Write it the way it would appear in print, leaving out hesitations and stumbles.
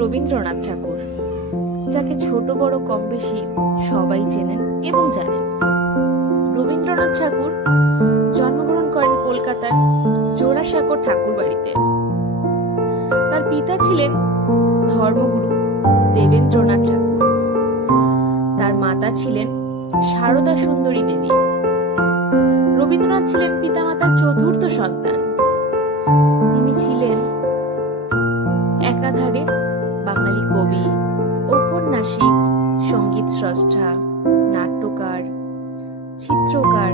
রবীন্দ্রনাথ ঠাকুর, যাকে ছোট বড় কম বেশি সবাই চেনেন এবং জানেন। রবীন্দ্রনাথ ঠাকুর জন্মগ্রহণ করেন কলকাতার জোড়াসাঁকো ঠাকুর বাড়িতে। তার পিতা ছিলেন ধর্মগুরু দেবেন্দ্রনাথ ঠাকুর। তার মাতা ছিলেন সারদা সুন্দরী দেবী। রবীন্দ্রনাথ ছিলেন পিতামাতার চতুর্থ সন্তান। তিনি ছিলেন একাধারে বাঙালি কবি, ঔপন্যাসিক, সঙ্গীত স্রষ্টা, নাট্যকার, চিত্রকার,